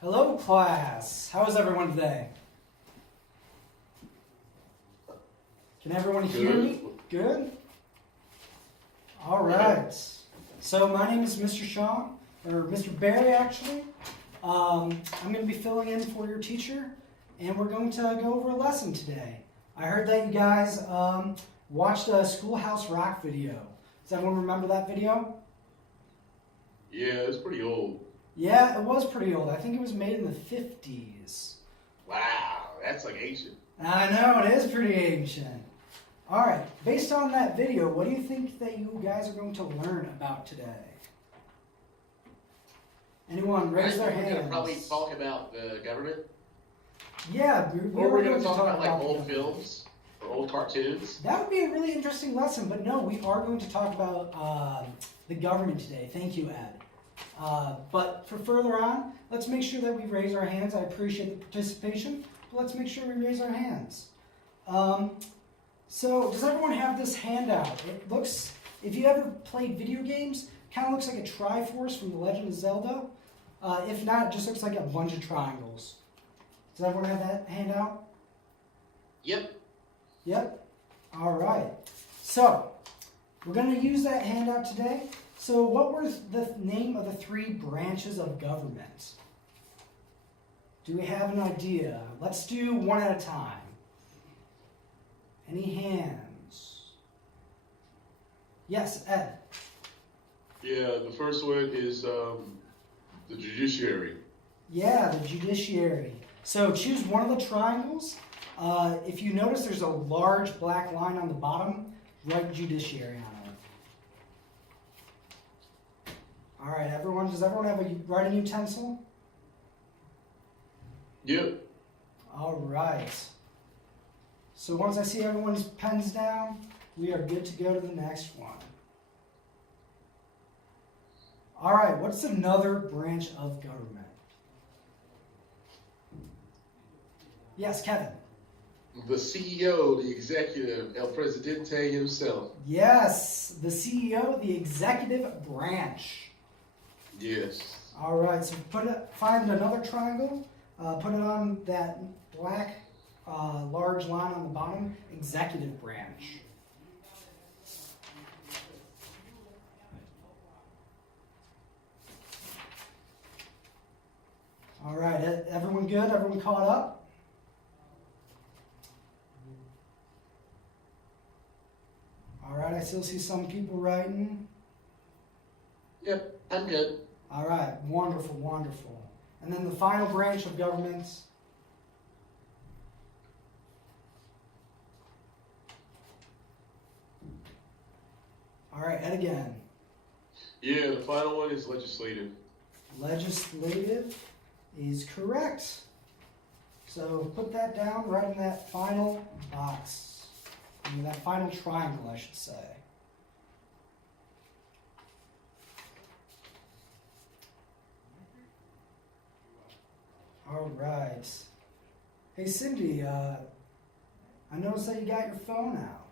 Hello, class. How is everyone today? Can everyone hear me? Good? All right. So my name is Mr. Shaw, or Mr. Barry, actually. I'm going to be filling in for your teacher, and we're going to go over a lesson today. I heard that you guys watched a Schoolhouse Rock video. Does everyone remember that video? Yeah, it's pretty old. Yeah, it was pretty old. I think it was made in the 50s. Wow, that's like ancient. I know, it is pretty ancient. All right, based on that video, what do you think that you guys are going to learn about today? Anyone raise their hands? We're going to probably talk about the government. Yeah, Or we're going to talk about like old films or old cartoons. That would be a really interesting lesson, but no, we are going to talk about the government today. Thank you, Ed. But for further on, let's make sure that we raise our hands. I appreciate the participation, but let's make sure we raise our hands. So does everyone have this handout? It looks, if you ever played video games, kind of looks like a Triforce from The Legend of Zelda. If not, it just looks like a bunch of triangles. Does everyone have that handout? Yep. Yep. All right. So we're going to use that handout today. So what were the name of the 3 branches of government? Do we have an idea? Let's do one at a time. Any hands? Yes, Ed. Yeah, the first one is the judiciary. Yeah, the judiciary. So choose one of the triangles. If you notice, there's a large black line on the bottom. Write judiciary on it. All right, everyone. Does everyone have a writing utensil? Yep. All right. So once I see everyone's pens down, we are good to go to the next one. All right, what's another branch of government? Yes, Kevin. The CEO, the executive, El Presidente himself. Yes, the CEO, the executive branch. Yes. All right, so find another triangle, put it on that black large line on the bottom, executive branch. All right, everyone good? Everyone caught up? All right, I still see some people writing. Yep, I'm good. All right, wonderful, wonderful. And then the final branch of government. All right, Ed again. Yeah, the final one is legislative. Legislative is correct. So put that down right in that final box. I mean, that final triangle, I should say. All right. Hey, Cindy, I noticed that you got your phone out.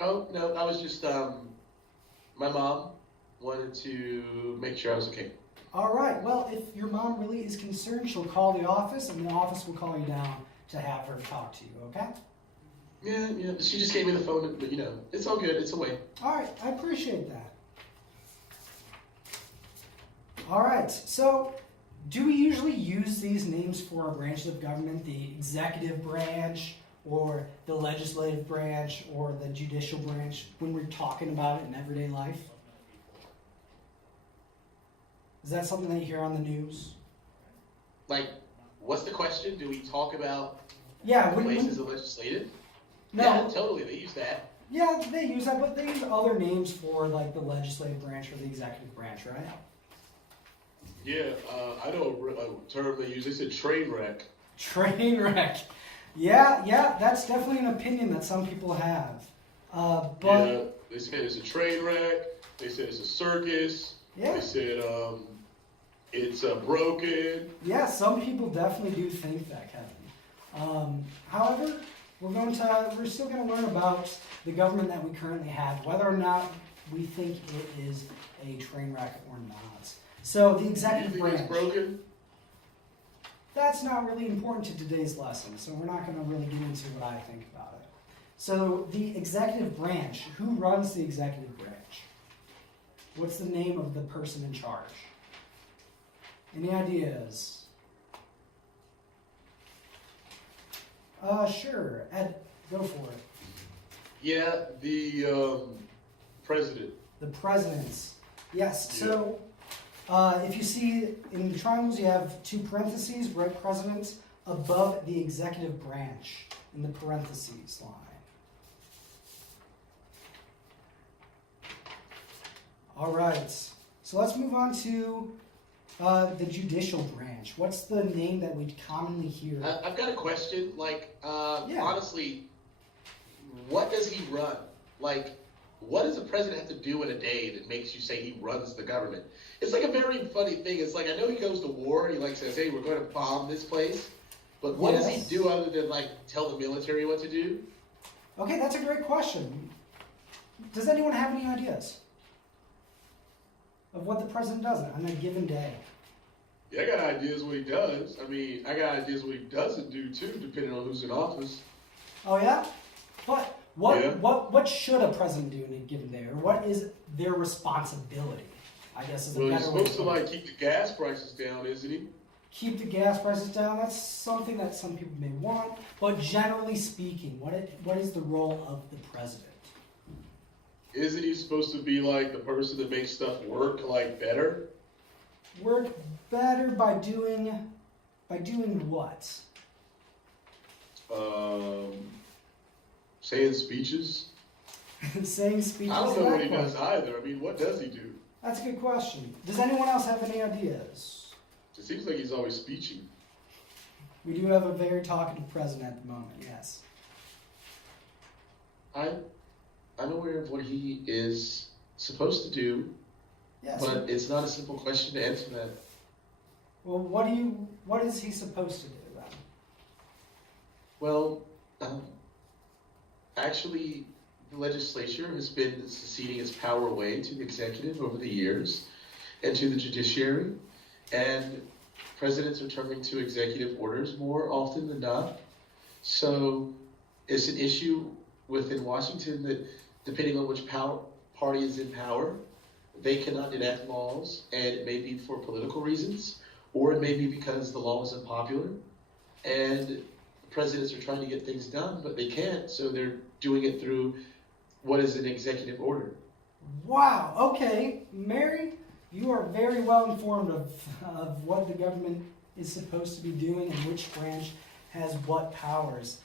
Oh, no, I was just, my mom wanted to make sure I was okay. All right. Well, if your mom really is concerned, she'll call the office, and the office will call you down to have her talk to you, okay? Yeah, she just gave me the phone, but it's all good, it's away. All right, I appreciate that. All right, so do we usually use these names for our branches of government, the executive branch, or the legislative branch, or the judicial branch, when we're talking about it in everyday life? Is that something that you hear on the news? Like, what's the question? Do we talk about of places legislative? No. Yeah, totally, they use that. Yeah, they use that, but they use other names for like the legislative branch or the executive branch, right? Yeah, I know a term they use. They said train wreck. Train wreck. Yeah, that's definitely an opinion that some people have. But yeah, they said it's a train wreck. They said it's a circus. Yeah. They said it's broken. Yeah, some people definitely do think that, Kevin. However, we're still going to learn about the government that we currently have, whether or not we think it is a train wreck or not. So the executive branch. It's broken? that's not really important to today's lesson, so we're not going to really get into what I think about it. So the executive branch, who runs the executive branch? What's the name of the person in charge? Any ideas? Sure. Ed, go for it. Yeah, the president. The presidents. Yes. Yeah. So if you see in the triangles, you have two parentheses, right? Presidents above the executive branch in the parentheses line. All right. So let's move on to the judicial branch. What's the name that we commonly hear? I've got a question. Like, Yeah. honestly, what does he run? Like, what does a president have to do in a day that makes you say he runs the government? It's like a very funny thing. It's like, I know he goes to war and he like says, hey, we're going to bomb this place. But what does he do other than like tell the military what to do? Okay, that's a great question. Does anyone have any ideas of what the president does on a given day? Yeah, I got ideas what he does. I mean, I got ideas what he doesn't do too, depending on who's in office. Oh yeah? But Yeah. what should a president do in a given day? Or what is their responsibility? I guess is a Well, he's better way to supposed to put it. like keep the gas prices down, isn't he? Keep the gas prices down. That's something that some people may want. But generally speaking, what is the role of the president? Isn't he supposed to be like the person that makes stuff work like better? Work better by doing what? Saying speeches. Saying speeches. I don't know what he exactly. does either. I mean, what does he do? That's a good question. Does anyone else have any ideas? It seems like he's always speeching. We do have a very talkative president at the moment, yes. I'm aware of what he is supposed to do, Yes. but it's not a simple question to answer that. Well, what is he supposed to do then? Well, actually, the legislature has been ceding its power away to the executive over the years and to the judiciary, and presidents are turning to executive orders more often than not. So it's an issue within Washington that, depending on which party is in power, they cannot enact laws, and it may be for political reasons, or it may be because the law is unpopular, and presidents are trying to get things done, but they can't, so they're doing it through what is an executive order. Wow, okay. Mary, you are very well informed of what the government is supposed to be doing and which branch has what powers.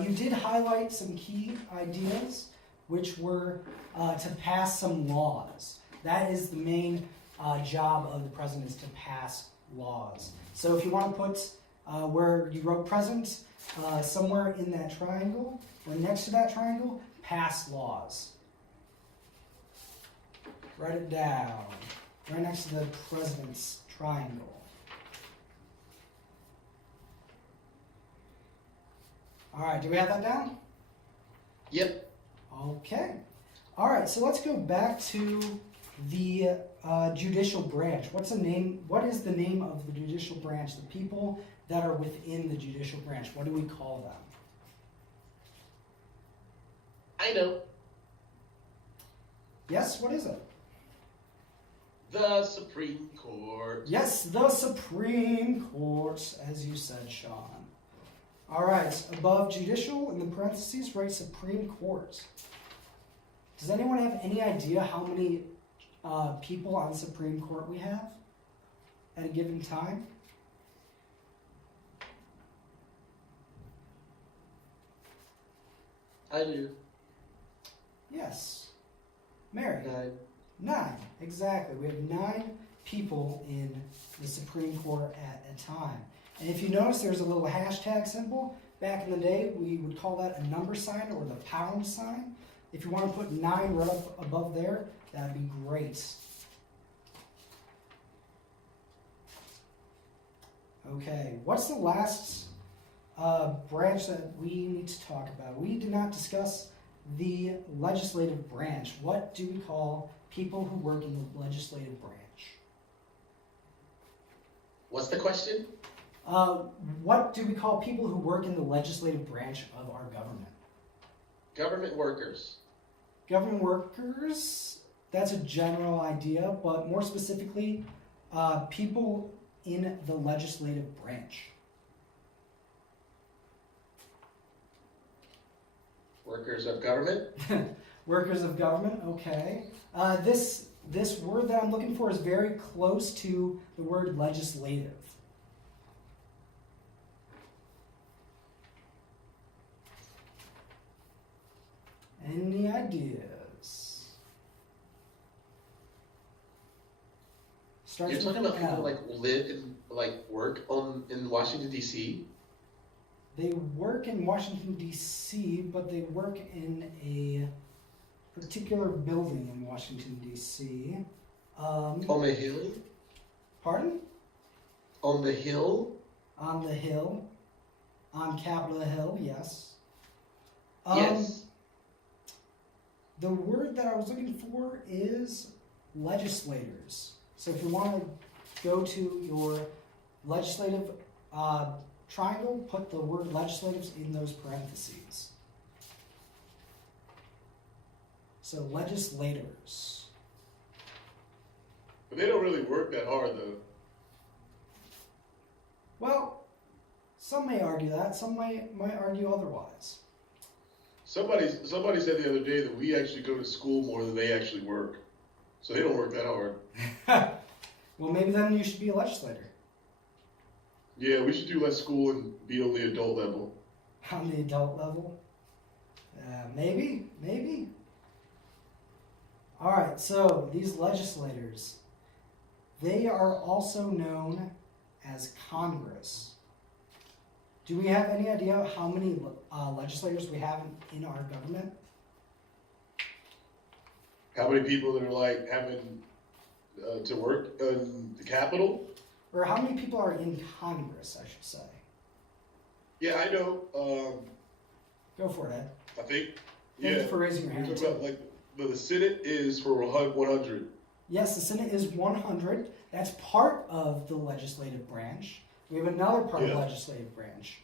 You did highlight some key ideas, which were to pass some laws. That is the main job of the president, is to pass laws. So if you want to put where you wrote president, somewhere in that triangle, or next to that triangle, pass laws. Write it down. Right next to the president's triangle. All right, do we have that down? Yep. Okay. All right, so let's go back to the judicial branch. What is the name of the judicial branch? The people that are within the judicial branch. What do we call them? I know. Yes, what is it? The Supreme Court. Yes, the Supreme Court, as you said, Sean. All right, above judicial, in the parentheses, write Supreme Court. Does anyone have any idea how many people on Supreme Court we have at a given time? I do. Yes. Mary? 9. 9, exactly. We have 9 people in the Supreme Court at a time. And if you notice, there's a little hashtag symbol. Back in the day, we would call that a number sign or the pound sign. If you want to put 9 right up above there, that'd be great. Okay, what's the last branch that we need to talk about? We did not discuss the legislative branch. What do we call people who work in the legislative branch? What's the question? What do we call people who work in the legislative branch of our government? Government workers. Government workers, that's a general idea, but more specifically, people in the legislative branch. Workers of government. Workers of government, okay. This word that I'm looking for is very close to the word legislative. Any ideas? Starts You're talking with about an people L. like live and like work in Washington D.C. They work in Washington, D.C., but they work in a particular building in Washington, D.C. On the Hill. Pardon? On the Hill. On the Hill. On Capitol Hill, yes. Yes. The word that I was looking for is legislators. So if you want to go to your legislative triangle, put the word legislatives in those parentheses. So legislators. But they don't really work that hard, though. Well, some may argue that. Some might argue otherwise. Somebody said the other day that we actually go to school more than they actually work. So they don't work that hard. Well, maybe then you should be a legislator. Yeah, we should do less school and be on the adult level. On the adult level? Maybe. All right, so these legislators, they are also known as Congress. Do we have any idea how many legislators we have in our government? How many people that are like having to work in the Capitol? Or how many people are in Congress, I should say? Yeah, I know. Go for it, Ed. I think. Thank Yeah. you for raising your We're hand. talking about like the Senate is for 100. Yes, the Senate is 100. That's part of the legislative branch. We have another part of the Yeah. legislative branch,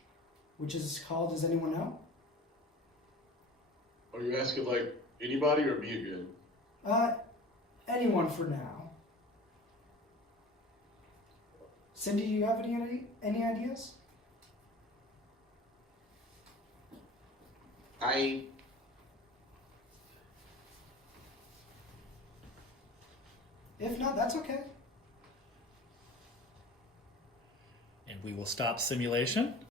which is called, does anyone know? Are you asking like anybody or me again? Anyone for now. Cindy, do you have any ideas? If not, that's okay. And we will stop simulation.